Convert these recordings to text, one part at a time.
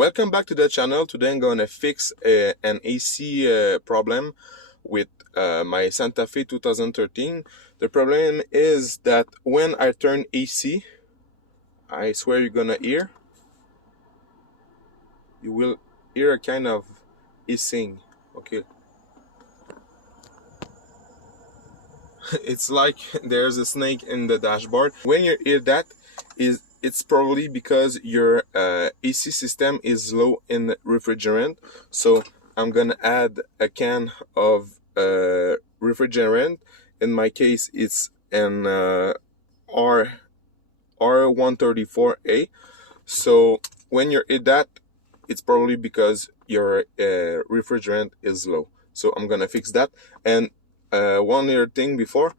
Welcome back to the channel. Today I'm gonna fix an AC problem with my Santa Fe 2013. The problem is that when I turn AC, I swear you're gonna hear, you will hear a kind of hissing. Okay. It's like there's a snake in the dashboard. When you hear that, it's probably because your AC system is low in refrigerant. So I'm gonna add a can of refrigerant. In my case, it's an R134A. So when you hit that, it's probably because your refrigerant is low. So I'm gonna fix that. And one other thing before,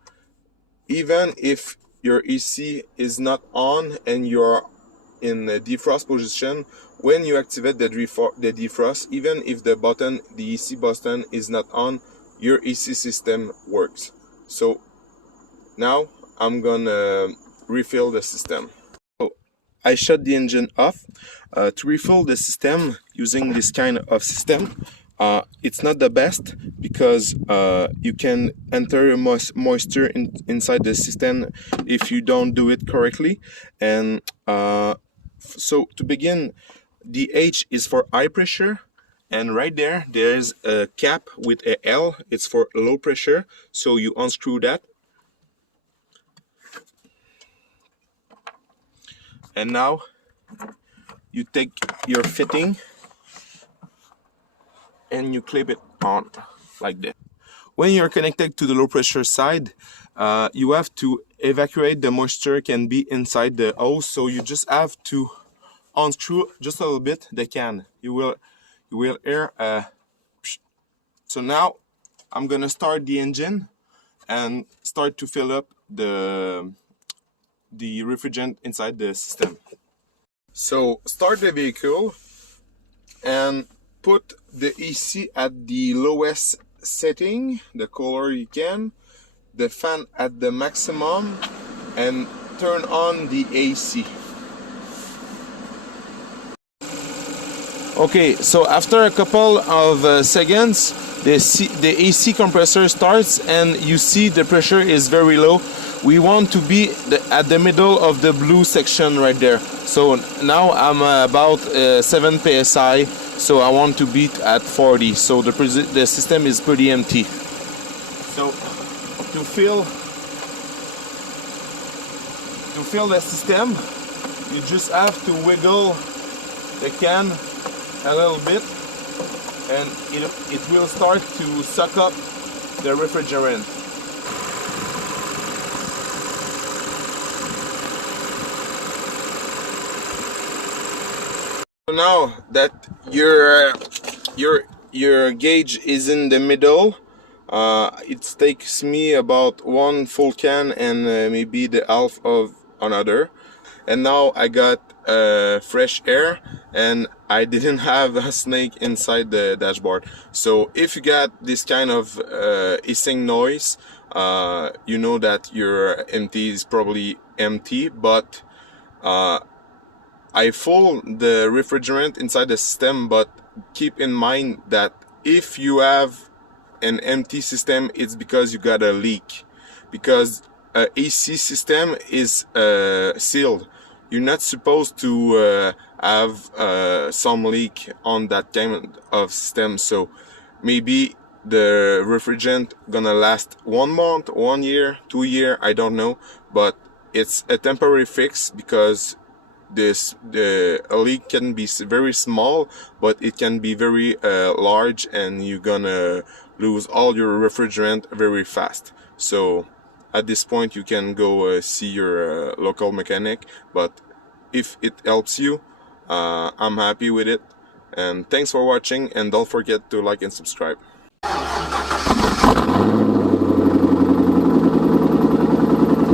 even if your AC is not on and you're in the defrost position, when you activate the defrost, even if the AC button is not on, your AC system works. So now I'm gonna refill the system. So I shut the engine off. To refill the system using this kind of system, it's not the best because you can enter moisture inside the system if you don't do it correctly. And so to begin, the H is for high pressure, and right there's a cap with a L. It's for low pressure. So you unscrew that, and now you take your fitting and you clip it on like this. When you're connected to the low pressure side, you have to evacuate the moisture can be inside the hose, so you just have to unscrew just a little bit the can. You will hear so now I'm gonna start the engine and start to fill up the refrigerant inside the system. So start the vehicle and put the AC at the lowest setting, the color you can, the fan at the maximum, and turn on the AC. Okay, so after a couple of seconds, the AC compressor starts and you see the pressure is very low. We want to be at the middle of the blue section right there. So now I'm about 7 psi, so I want to be at 40. So the system is pretty empty. So to fill the system, you just have to wiggle the can a little bit, and it will start to suck up the refrigerant. So now that your gauge is in the middle, it takes me about one full can and maybe the half of another. And now I got fresh air and I didn't have a snake inside the dashboard. So if you got this kind of hissing noise, you know that your empty is probably empty, but I fill the refrigerant inside the system. But keep in mind that if you have an empty system, it's because you got a leak, because AC system is sealed. You're not supposed to have some leak on that kind of system. So maybe the refrigerant gonna last 1 month, 1 year, 2 years, I don't know, but it's a temporary fix because a leak can be very small, but it can be very large, and you're gonna lose all your refrigerant very fast. So at this point you can go see your local mechanic, but if it helps you, I'm happy with it. And thanks for watching, and don't forget to like and subscribe.